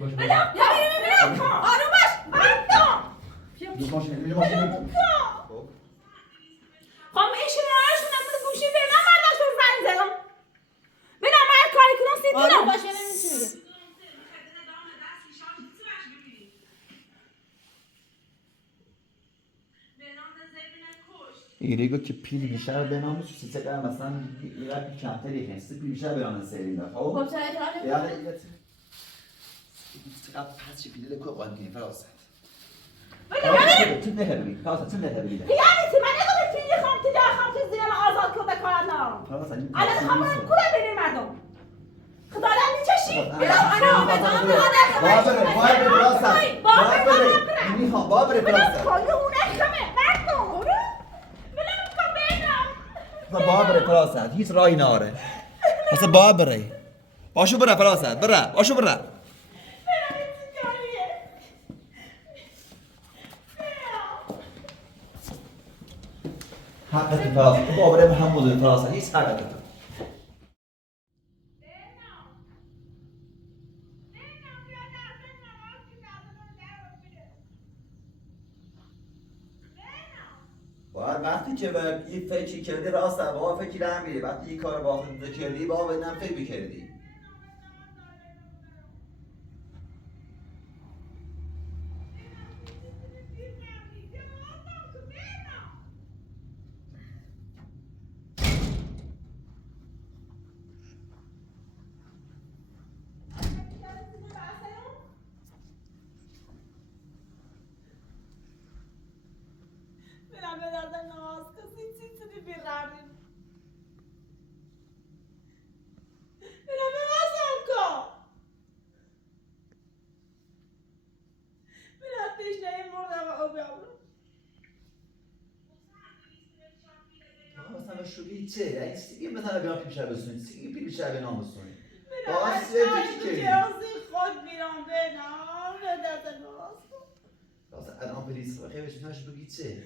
آروم باش. خب ایشون راهشون نمونه گوشی به من برداشت و زنگ زدم. ببینم هر کاری کنم سیتونم. آروم باش ببینم چی میگه. ایریگو که پیل بیشتر بنامه چون سیسه کنم مثلا یه رقی کمتری خسته پیل بیشتر بنامه سری دار خب چرا اطلاع یعنی ایلت چقدر پس چی پیله لکو قانگی فراست تو نهبری فراست تو نهبری یعنی چی من نگم پیلی خام تو جا خام تو زیرم آزاد کرده کارم نام فراست این الان خبرم کره بین مردم خدا لعنت میچشی برام انا بابره فراست بابره فراست هیچ راهی ناره اصلا بابره باشو بره فراست بره باشو بره حقت فراست بابره به هم موضوع فراست هیچ حقت باید وقتی که به این فکری کردی راست با فکری نمیری وقتی این کار با خودت کردی با به نم فکر بکردی مثلا شوگی چه؟ یعنی سیگی مثلا بیان پیش بسونی سیگی پیش به نام بسونی باز فکری کردی خود میرم به نام به دست ناز راست الان پلیس رو خیلی بهش بگی چه؟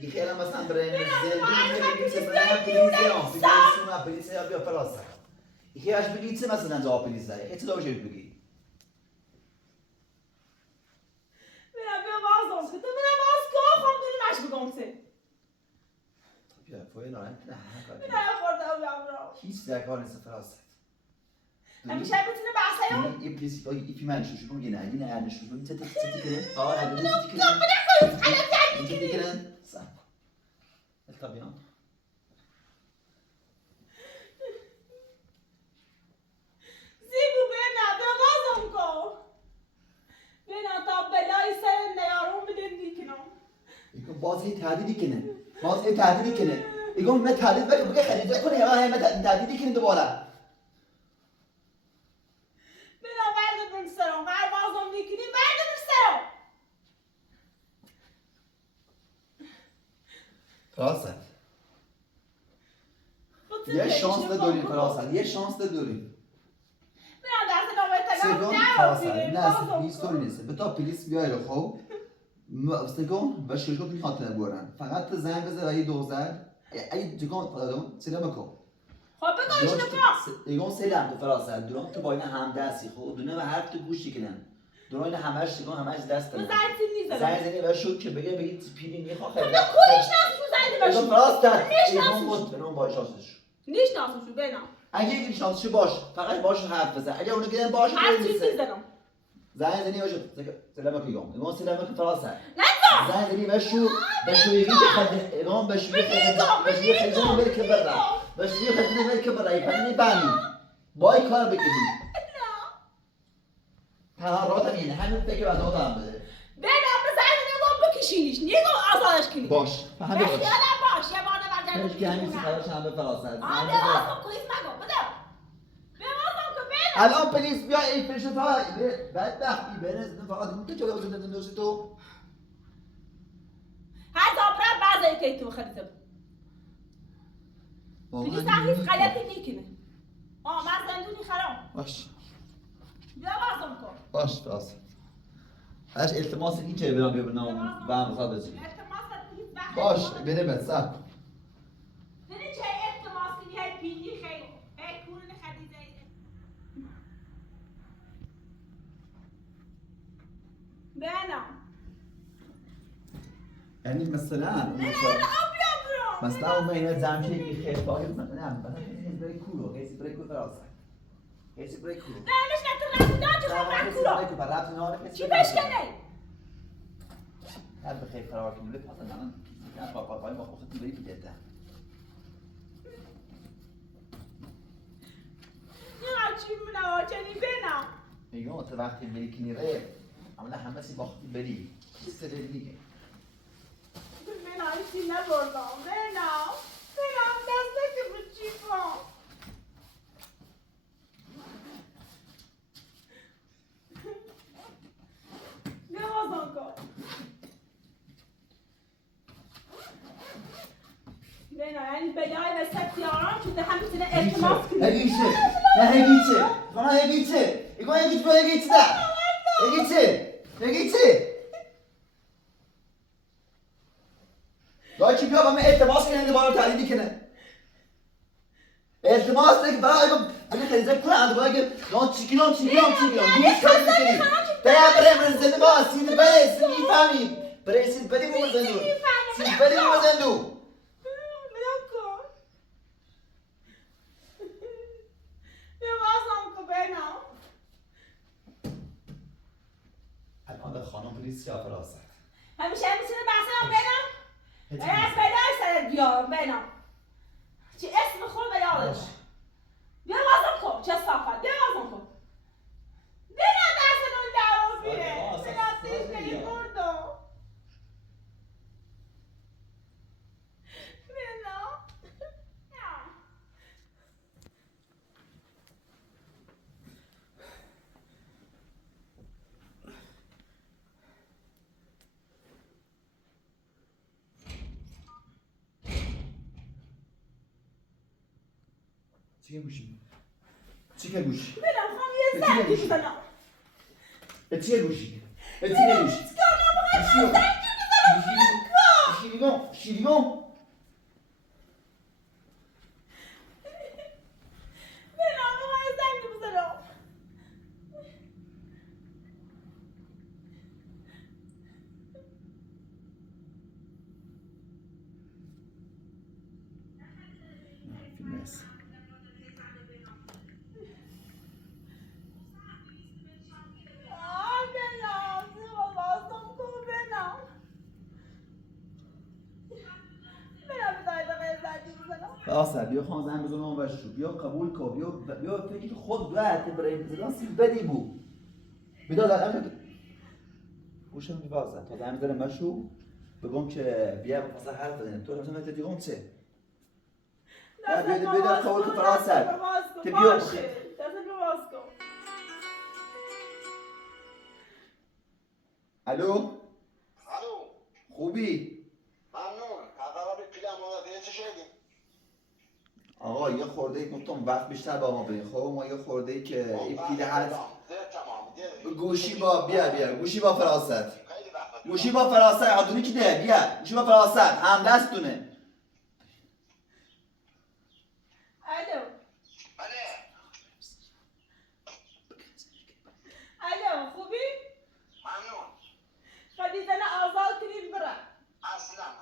این خیلی مثلا برای زندگی خیلی پلیس یا بیا فراست این خیلیش بگی چه مثلا جواب پلیس داری؟ خیلی چه داشت بگی؟ بیا باز که تو بیا باز که خود دونی مش بگم چه بیا پای نارن نه بیا خورده بیام هیچ در کار نیست فراست همیشه بتونه بحثه رو این پلیس با این فیلم نشوش کنه نه این نه نشوش کنه چه کنه آه نه چه کنه صح الطبيعة زیبو بنا بیا بازم کن بنا تا بلای سر نیارون بدن دیکنم يكون باز هي تهديدي كنا باز هي تهديدي كنا يقوم ما تهديد بقى خليج يكون هي ما تهديدي كنا دوباره بنا بردم سرم هر بازم میکنی بردم سرم فراسة یه شانس داریم فراسة یه شانس داریم بنا درس نامه سگون فراسة نه هیستوری نیست به تا پلیس بیای خب سگون و ششوت میخواد نبورن فقط زنگ بزن و یه دوزر ای جگان فرادون سلام کن خب بگویش نکن ایگون سلام تو فراسة درام تو با این همدستی خب دونه و هر تو گوشی کنن درام همش سگون همش دست دارن زنگ زنی و شد که بگید پیلی میخواد خیلی کوریش ناسشو زنده باشی فراسة ایگون مطمئن باش شانسش نیش ناسشو بنا اگه این شانسش باش فقط باش حرف بزن اگه اونو گیرن باش هر چیزی زدم زنگ زنی باشه سلام علیکم ایگون سلام علیکم فراسة نکن زنگ زنی بشو یکی که خد ایگون بشو خدمت ملک برا بشو خدمت ملک برا یفهمی بانی بای کار بکنی تهراتم اینه همین فکر از آدم بده بنا بزن نگم بکشینیش نگم آزادش کنی باش فهمی باش خیالم باش یه بار نبرد هیچ که همین سخرش هم به فراسة آده آزم کنیز مگم بده بمازم که بنا الان پلیس بیا این پلیس تا بدبختی برز فقط اون که جواب دادن دوست تو هر دابرا بعضی که تو خریدم پلیس هیچ غلطی نکنه من زندونی خرام باش بیا بازم کن باش فراسة هرش التماس این چه برام بیا برنامه به هم خواهد بزنی باش بره بد سب ببین چه التماس کنی های پیلی خیلی های کورن خدیده بنا یعنی مثلا مثلا اون بین زمچه که خیلی باید مثلا هیچ برای کورو هیچ برای کور فراسه هیچ برای کورو نه مش نتر رفت خب رکورا برای کور رفت نهار چی بشکنی؟ هر بخیر فرار کنم لطفا من نه پای ما خودتون برید دیگه نه چی منو چنی بنا میگم تو وقتی بری کنیره عملا همه سی باختی بری چی سره دیگه بنا ایسی نبردم بنا دسته که به چی کن نوازم کن بنا یعنی بدای وسط یاران که هم میتونه التماس کنی هگیچه نه هگیچه بنا هگیچه ایگو هگیچ با هگیچ ده هگیچه دایی بیا با من التماس کنه دوباره تعلیدی کنه التماس دیگه برای بگه خیلی کنه اند باید دان چیکیلون هیچ کاری نکنی برای من زنده با سید بله سید میفهمیم برای سید بدی بوم زندو سید بدی بوم زندو الان خانم پلیس یا فراست همیشه میتونه بحثم بینم از بدای سرت بیارم بینم چی اسم خود به یادش بیا وازم کن چه صافت بیا وازم کن بیا دست اون دعوا بیره بیا تیش نگی بردو بیا چیکه گوشی؟ چیکه گوشی؟ بینم خواهم یه زنگی بزنم چیکه گوشی؟ چیکه گوشی؟ شیریگم بینم خواهم یه زنگی بزنم فیلم است بینم زیبا وازم کن بینم بینم بزنی دقیقه زنگی بزنم آسر بیا خان زن بزنم و شو بیا قبول کن بیا فکر که خود دوه برای بزنم سی بدی بو بیدا در گوشم میبازه تا زن بزنم مشو بگم که بیا مثلا حرف بزنیم تو مثلا دیگم چه بیا قبول کن فراسر بیا دست رو باز کن الو الو خوبی ممنون خبر پیلم اومده چه شدی؟ آقا یه خورده ای گفتم وقت بیشتر با ما بدین خب ما یه خورده ای که این پیله هست تمام گوشی با بیا گوشی با فراست خیلی وقت گوشی با فراست آدونی که ده بیا گوشی با فراست هم دستونه الو بله الو خوبی؟ ممنون خدی زن آزاد کنیم برم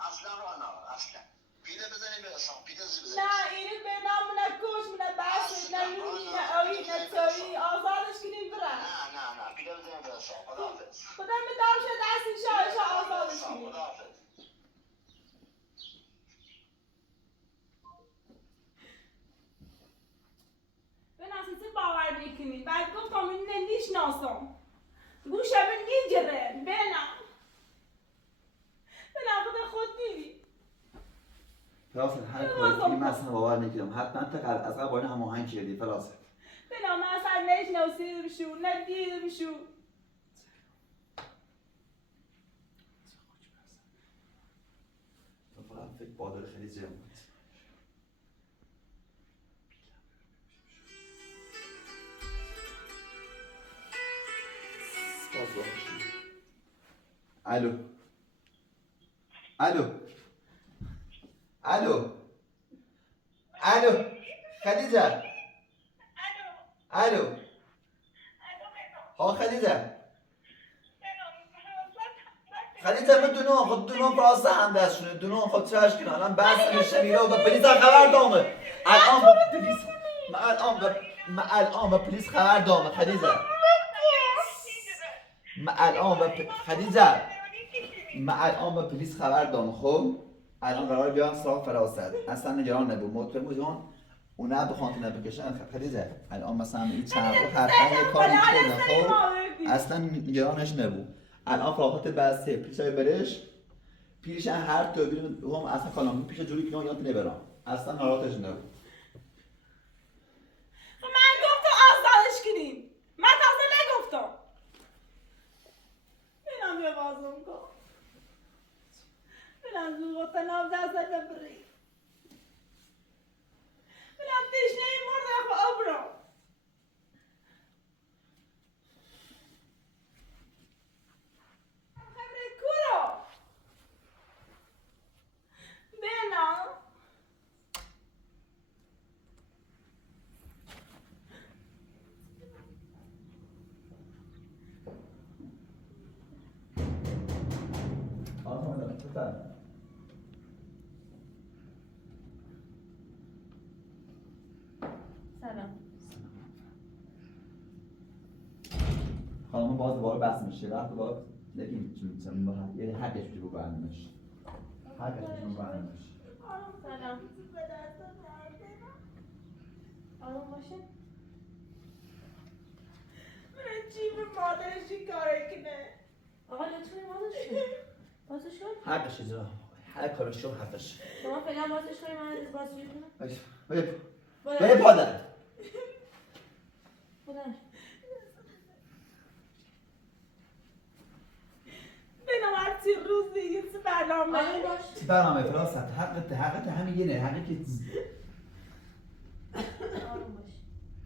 اصلا رو انا اصلا پیله بزنیم برسان پیله زی بزنیم نه اینو به نام نکش من بحث نه نونی نه آوی نه تایی آزادش کنیم برم نه پیله بزنیم برسان خداحافظ خدا به دام شد دستی شایش آزادش کنیم خداحافظ به ناسیسی باور میکنی بعد گفتم این نمیشناسم گوشم میگیره بنام خود خود دیدی فراست هر کاری کنی من اصلا باور نکردم حتما تا از قبل با این هماهنگ کردی فراست بنام من اصلا نشناسیدم شو ندیدم شو فقط فکر بادر خیلی زیاد بود الو الو الو الو خدیجه الو ها خدیجه خدیجه میدونم خود دونم پراس هم دستشونه دونم خود چهش کنه الان بحث میشه میره و پلیس خبر دامه الان پلیس ما الان پلیس خبر دامه خدیجه ما الان پلیس خبر دامه خب الان قرار بیان سراغ فراست اصلا نگران نبود مطمئن بودم اونا بخوان که نبکشن خدیجه الان مثلا این چند رو حرفا یه کاری کردن خب اصلا نگرانش نبود الان فراغت بسته پیشای برش پیش هر تو بیرون هم اصلا کلام پیش جوری که یاد نمیبرم اصلا ناراحتش نبود من گفتم آزادش کنیم من تازه نگفتم بینم یه بازم کن بینم زود نام دست ببری بینم تشنه این مرد اخو ابرم خبره کورو بینم سلام. خانم باز دوباره بحث میشه وقت با نگیم چون با یعنی حقش رو برنامه‌اش حقش رو برنامه‌اش سلام. آروم باشه. من چی به مادرشی کاری کنه آقا لطفاً بازش کن. حقش رو هر کارش رو حقش شما فعلا بازش کنید من از بازجویی کنم. بله پادر بلند. بینم هرچی روز دیگه چه برنامه آروم باش. برنامه فراست حقت همین یه نه حقی که آروم باش.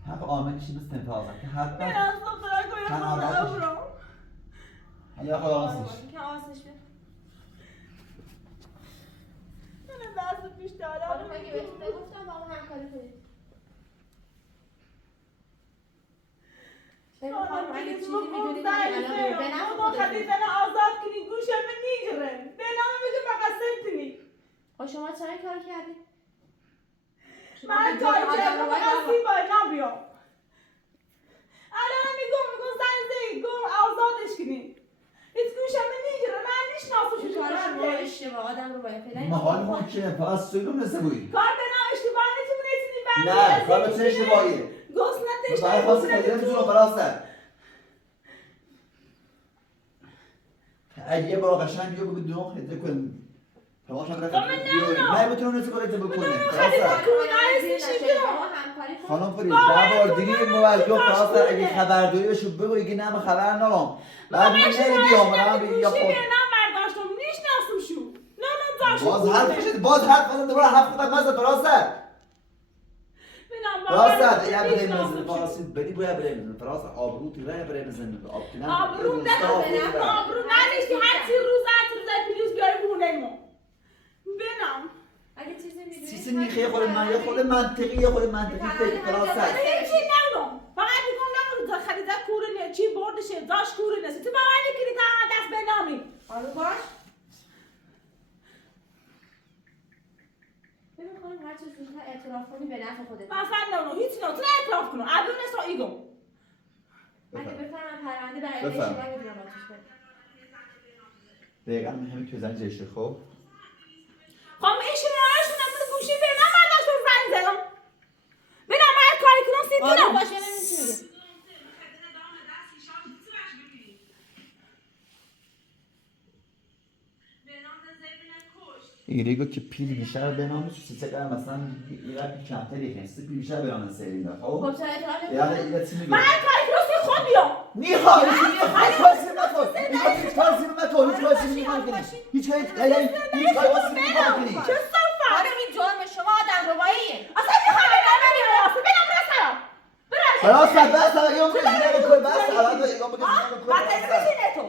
حق آمنشی مثل انتظار که حتی بینم صبح کنیم تنها خود بچه‌ش. ابرم حالا خود آروم آنسش باش. این که آسش بیاد. بینم دست پیش دارم آروم اگه بهتون بگفتم با اون همکاری کنید. بگو خانم اگه چیزی میدونید الان بگو. به نفع ما خودتون. خدیجه آزاد کنی گوشم نیگره به نام میگه فقط سنتنی خب شما چرا کار کردید؟ من کار کردم فقط سیبای نبیام الان میگم زن زی گم آزادش کنی هیچ گوشم نیگره من نیشناسم این کار شما اشتباه آدم رو باید فعلا ما حال ما که فقط سویلو مثل بویی کار به نام اشتباه نتونی بندی نه کار به چه اشتباهیه گوست نتش برای خواست خیلی میتونم فراسته اگه یه بار قشنگ بیا بگو دونم خیلی کن تماشا کنه نه بتونم نسی کنه بکنه خانم فرید ده بار دیگه موجه فراسته اگه خبرداری بشو بگو اگه نه خبر نرم بعد من نمیام من یا خود باز حرف کنم دوباره حرف کنم مزه فراسته فراسته یا برای مزن فراسته بدی باید برای مزن فراسته آبرو تیره برای مزن آبرو نداشتی هر چی روز پیلیس بیاری بونه ما بینم اگه چیزی میدونید چیزی میخوای خود من یه خود منطقی فکر فراسته چی نمیدونم فقط میگم نمیدونم خریده کوره چی بردشه داش کوره نسی تو باید نکنی تا دست بنامی آروم باش. ببین خانم هر چیز زودتر اعتراف کنی به نفع خودت. مثلا نه هیچ نه تو اعتراف کنم الان نسا ایگو اگه بفهمم پرونده برای بفهم. اشتباه میدونم آتیش بدم. دقیقا همین که زن جشه خب خب ایشون راهشون نمیده گوشی به من برداشتم زنگ زدم ببینم هر کاری کنم سی آروم کنم باش ببینیم چی میگه. ایریگو که پیل بیشتر بنامه چون سه کار مثلا یه ربی کمتری خیلی پیل بیشتر بنامه سری ده خب خب چرا اعتراف یعنی نمی‌کنی؟ یه چی میگه من هر کاری کنم سی خود بیام نیخواه هیچ کاری نکن هیچ کاری نکن هیچ کاری چه صفا خانم این جرم شما آدم رباییه. اصلا میخوام برم راسته برم راسته فراسته بس یا میگه بکن بس الان یا میگه بعد نمیشه تو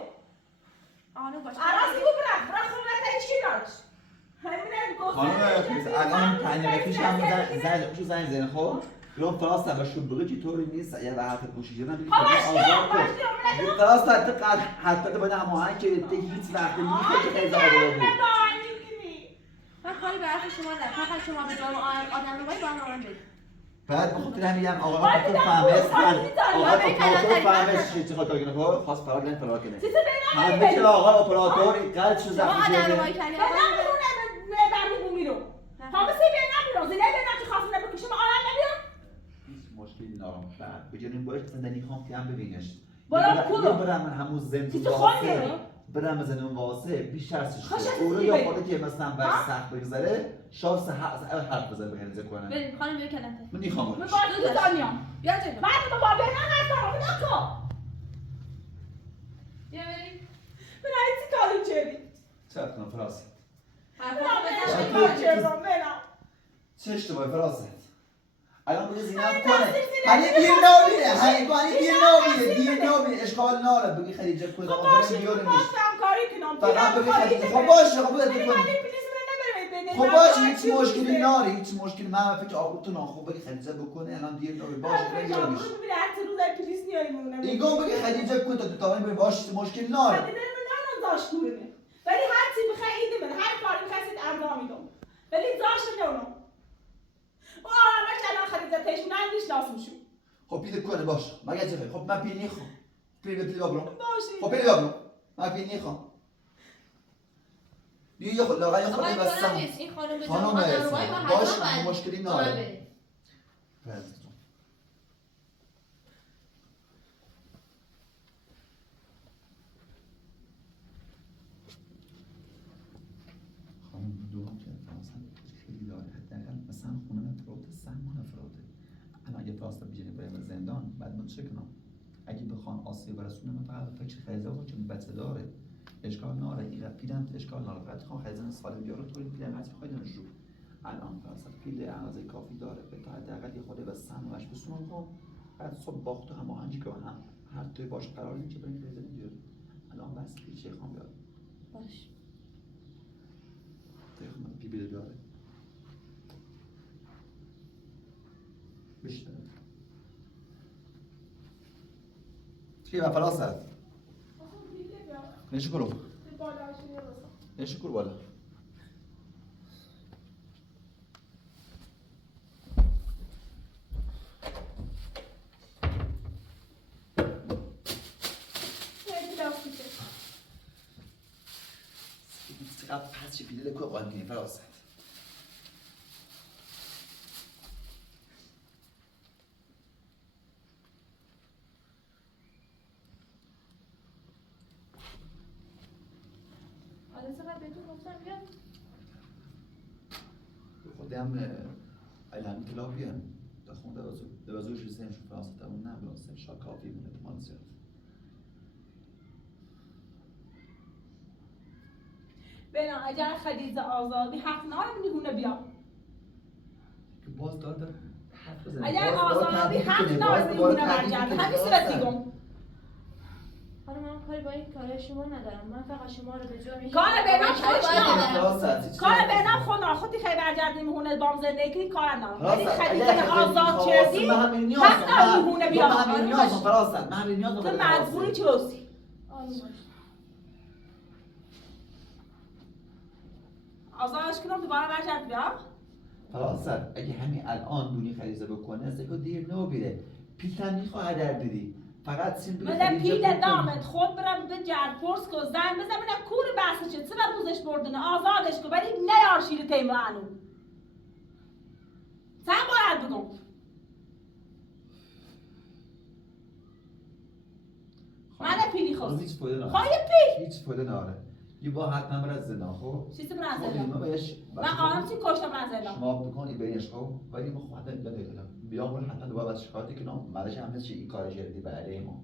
آروم باش. عراضی کو برم خونه چی دارش همین گفت خانم الان پنج پیش هم زنگ زنگ خب اليوم خلاص انا بشوف بغيتي توري الناس يا بقى مش جنا بيجي خلاص خلاص تقعد حتى تبدا معاك تيجي تسمع كل شيء خیلی زباله من کاری به حرف شما ندارم. فقط شما به جان آدم رو باید با هم بگید. بعد بخاطر همین هم آقا تو فهمست آقا تو فهمست چی خاطر کنه خواست فرار کنه فرار کنه همه که آقا اپراتور قلب شو زخمی آدم رو شده باید کردیم. هیچ مشکلی ندارم بعد بجنین باش مثلا نمیخوام که هم ببینش برام کلو. برم من همون زندون تو خواهی واسه داری؟ برم زندون واسه بیشتر از خوش چیزه از اونو چی یا بگی؟ خودت که مثلا بر سخت بگذره شانس حرف بزنه بهنزه کنه بریم خانم بیا کلمه. من میخوام من باید تو دانیام بیا جلو. بعد تو با بنا هستم نکن بیا بریم. من ایتی کاری چردی چه کنم فراست حرف من رو بزن. کاری چردم بنا چه اشتباهی فراست الان بگه زینب همین کنه تصدیق زینب هنی کنه. دیر نابینه هنی دیر نابینه تصدیق دیر نابینه اشکال ناره بگی خدیجه کنه خب آقا باشه بریم بیارمش باستم کاری کنم فقط بگی کاری خدیجه کنم. خب باشه خب بده ولی کنی من پلیس رو نبرم بده خب باشه هیچ مشکلی ناره هیچ مشکلی من فکر آقا تو ناخوب بگی خدیجه بکنه الان دیر نابینه باشه بریم بیارمش پلیس نیاریم ایگون بگی خدیجه کنه تا تو بریم باشه مشکلی ناره داشت کنه ولی هر چی بخوای ایده من هر کاری می‌خواید انجام میدم ولی داشت نمیدم و همش الان خریده تشون نمیش لازم شو خب پیده کنه باشه مگه چه خب من پیل نیخوام پیل بابلو باشه خب پیل بابلو من پیل نیخوام یه خود لاغر یه خود آقای بستم گلم نیست. این خانم به جان خانم آدم رو باید با حتما باشه باید مشکلی با من ناره بریم. خانم دوم که مثلا خیلی داره حداقل مثلا خونه افراده سرمان افراده انا اگه فراسته بیجنی بریم زندان بعد من چه کنم اگه بخوان آسیب برسونه من فقط فکر خیزه و چون بچه داره اشکال ناره این پیلم اشکال ناره فقط خواهم خیزه سال بیاره تو این پیلم هست بخواید نشو الان فراسته پیل اندازه کافی داره به تا حداقل یه خورده به سرمانش بسونم خب بعد صبح باخت و هماهنگی که هم هر توی باش قرار نمیشه بریم خیزه بیاره الان بس پیل شیخ خواهم بیاره باش. تاخد من في بيت داره بيشتغل كيف فراسة ليش كله ليش كل ولا تقعد بحث شي لك وقانتين فراسة آره چقدر بهتون گفتم بیا. خودم الان کلابیان دخون دوازوش زن شو فراسة تمام نبلا سر شاكافي من المنزل بنا اگر خدیجه آزادی حق نداره میهونه بیا که باز داره حرف بزنه اگر آزادی حق نداره میهونه برگرده همین صورت دیگم حالا من کاری با این کارای شما ندارم. من فقط شما رو به جا میشم. کار بنا خوش فراسة کار بنا خود خودی خیلی برگردی میهونه بام زندگی کار ندارم ولی فراسة خدیجه آزاد چردی من همین نیاز حق نداره میهونه بیا من همین نیاز فراسة من همین نیاز تو مجبوری چوسی آروم باش. آزادش کنم دوباره برگرد بیا فراسة اگه همین الان دونی خریزه بکنه از که دیر نو بیره پیتن میخواه هدر بدی فقط سیم بگی مثلا پیل دامت خود برم به جرد پرس کو زن بزن ببینم کور بحث چه چه روزش بردنه آزادش کو ولی نیار شیر تیمرانو sen باید بگم من پیلی خواست هیچ فایده نداره خواهی پیل هیچ فایده نداره یه با حتما برد زنا خب چیزی خب برنزه ما بهش من قانم چی کشتم برنزه شما بکنی بینش خب ولی ما خواهد نمیدونم بیا اون حتما دوباره از شکایتی کنم بعدش هم مثل این کار جدی برای ما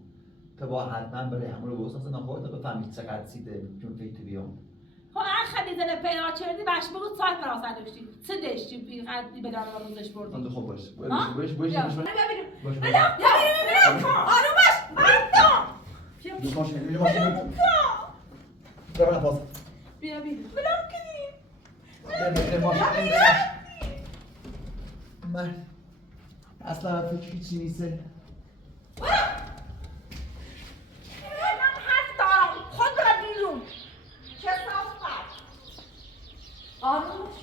تا با حتما برای همون رو بوسم زنا خودت بفهمید چقدر سیده چون فکر بیام خب هر خدیزه پیدا چردی باش بگو سایت براسه داشتی چه داشتی بی خدی بدن و روزش بردی من خب باش ها؟ باش بیا. باش ببینیم باش ببینیم آروم باش بردم باش ماشین ماشین برو نفاس بیا بیا. بلام کنیم ماشین من اصلا من فکر چی نیسته من حرف دارم خود برو بیرون چه صافت آرومش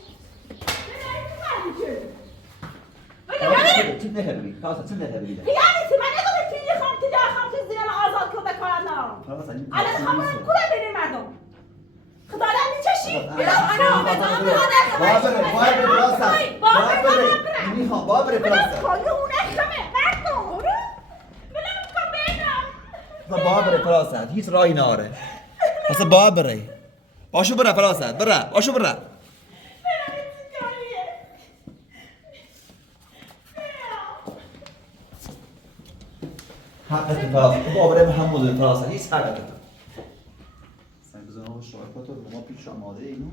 چه نهبی فراسا چه نهبی پیانیسی من نگوی تیلی خام که زیر من آزاد که بکارم نارم فراسا این الان خواهم برم کره بینیم مردم خدا دارم میچشی بیرون انا باید بره فراسا باید بره میخوام باید بره فراسا کایونه شمه مردم بلم کن بینم باید بره فراسا هیچ راهی ناره اصلا باید بره باشو بره فراسا بره باشو بره حقت فراسا باید بره هم بوده فراسا هیچ حقت سنگ بزنم شایفات رو ما پیش آماده اینو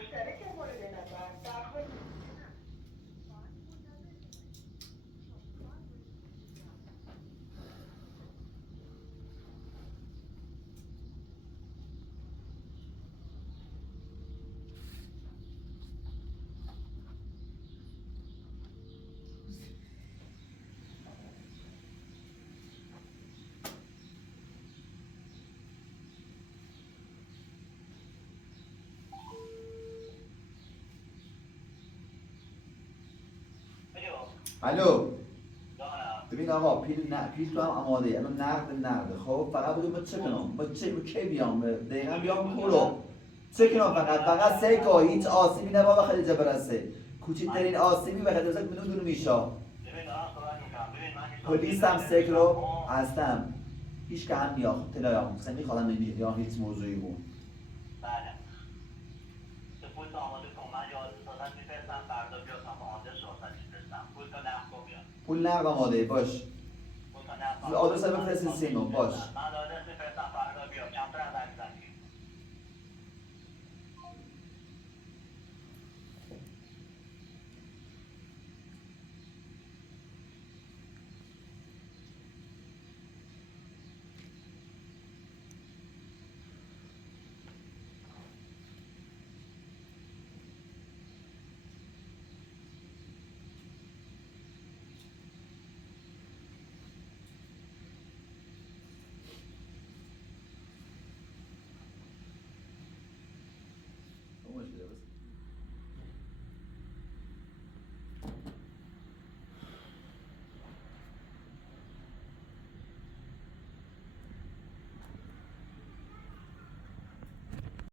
مشترک مورد نظر درخواست الو ببین آقا پیل تو هم آماده الان نقد خب فقط بگو ما چه کنم با کی بیام دقیقا بیام کورو چه کنم فقط سه که هیچ آسیبی نبا به خلیجه برسه کوچکترین آسیبی به خلیجه برسه بدون میشا پلیس هم سکرو هستم هیچ که هم نیاخ تلایم مثلا میخوادم نمیگه یا هیچ موضوعی بود بله به پول آماده کن من یاد دادن میفرستم فردا بیا تا آدرس واسه میفرستم پول تا نقد بیاد پول نقد آماده باش پول تا نقد آدرس هم بفرستین سیمون باش من آدرس